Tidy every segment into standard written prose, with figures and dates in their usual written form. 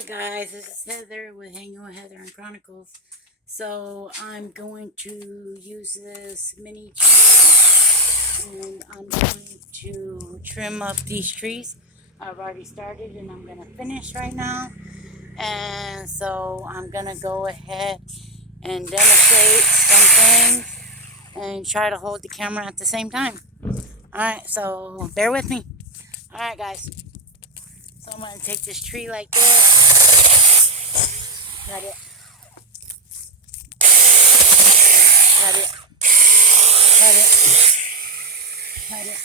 Hi guys, this is Heather with Hanging with Heather and Chronicles. So I'm going to use this mini trimmer and I'm going to trim up these trees. I've already started and I'm going to finish right now. And so I'm going to go ahead and demonstrate some things and try to hold the camera at the same time. Alright, so bear with me. Alright guys, so I'm going to take this tree like this, cut it. Cut it, cut it, cut it,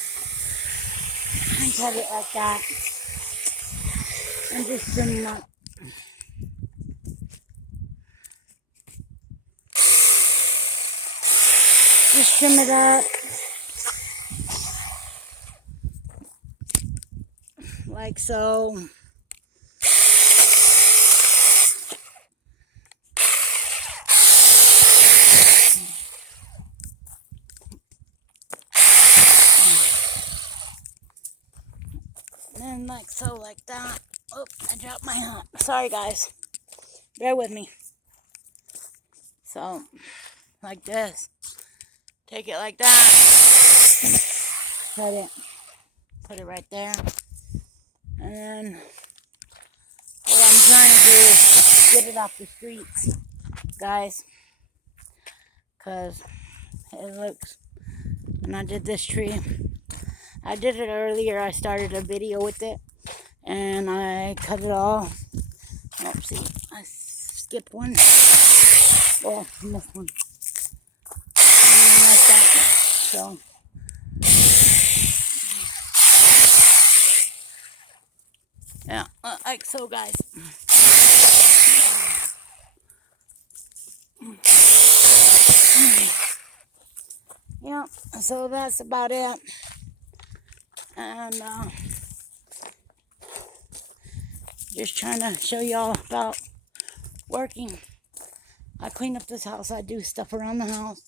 and cut it like that, and just trim them up. Just trim it up, like so. And then like so, like that. Oh, I dropped my hat. Sorry guys, bear with me. So, like this. Take it like that. Cut it. Put it right there. And then what I'm trying to do is get it off the streets, guys. Because it looks, and I did this tree. I did it earlier. I started a video with it. And I cut it all. Oopsie, I skipped one. Oh, missed one. And like that. So, yeah, like so, guys. Yeah, so that's about it. And just trying to show y'all about working. I clean up this house. I do stuff around the house.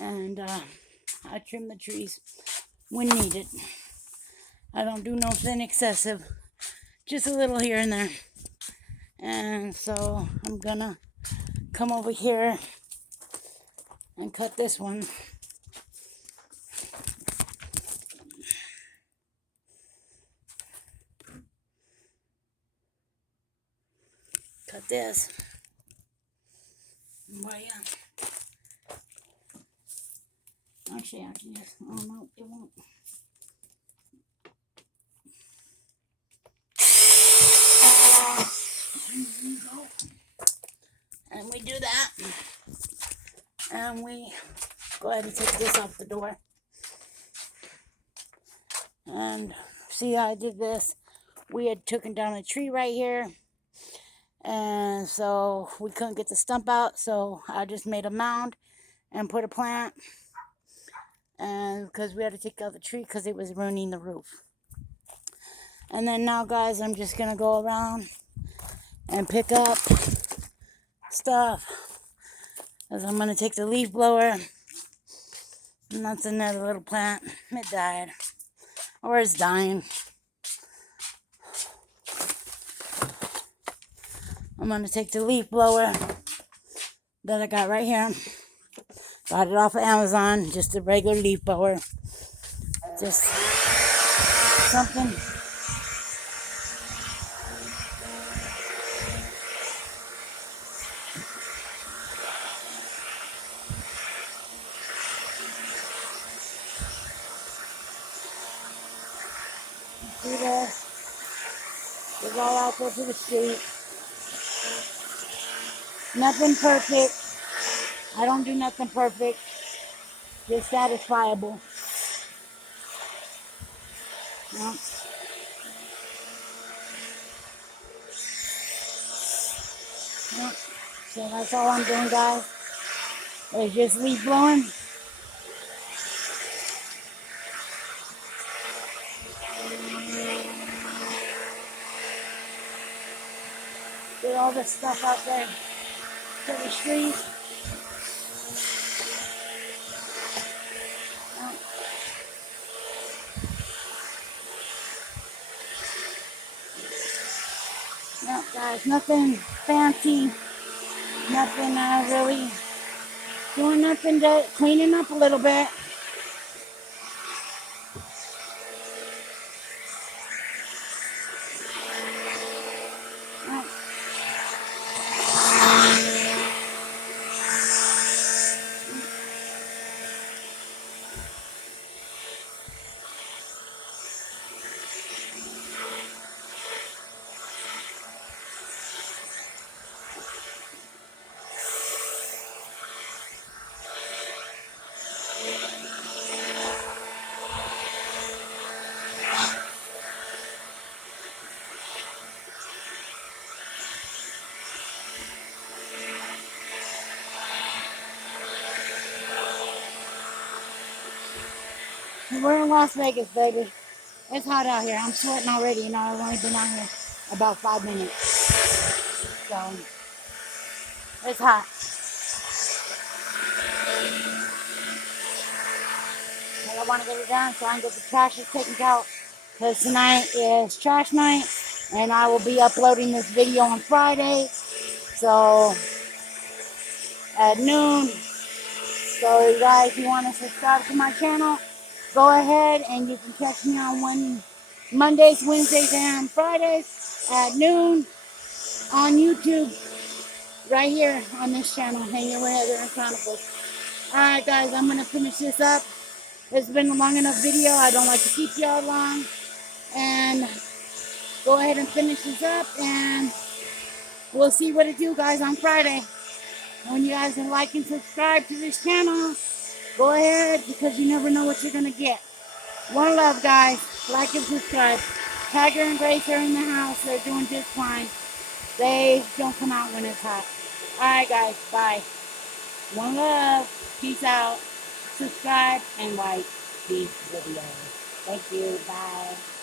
And I trim the trees when needed. I don't do nothing excessive. Just a little here and there. And so I'm gonna come over here and cut this one. Cut this. Well, yeah. Actually, I can just, oh no, it won't. There we go. And we do that. And we go ahead and take this off the door. And see how I did this? We had taken down a tree right here. And so we couldn't get the stump out. So I just made a mound and put a plant. And because we had to take out the tree because it was ruining the roof. And then now, guys, I'm just going to go around and pick up stuff. As I'm going to take the leaf blower. And that's another little plant. It died. Or it's dying. I'm going to take the leaf blower that I got right here. Got it off of Amazon. Just a regular leaf blower. Just something. See this? It's all out there to the street. Nothing perfect. I don't do nothing perfect. Just satisfiable. Yeah. Yeah. So that's all I'm doing, guys. It's just leaf blowing. Get all this stuff out there to the street. No, guys, nothing fancy. Nothing really doing nothing to cleaning up a little bit. We're in Las Vegas, baby. It's hot out here. I'm sweating already. You know, I've only been out here about 5 minutes. So, it's hot. And I want to get it done so I can get the trash taken out. Because tonight is trash night. And I will be uploading this video on Friday. So, at noon. So, you guys, if you want to subscribe to my channel, go ahead and you can catch me on Mondays, Wednesdays, and Fridays at noon on YouTube. Right here on this channel, Hanging with Heather and Chronicles. Alright guys, I'm going to finish this up. It's been a long enough video. I don't like to keep y'all long. And go ahead and finish this up. And we'll see what it do, guys, on Friday. And when you guys can like and subscribe to this channel, go ahead, because you never know what you're going to get. One love, guys. Like and subscribe. Tiger and Grace are in the house. They're doing just fine. They don't come out when it's hot. Alright guys, bye. One love. Peace out. Subscribe and like these videos. Thank you. Bye.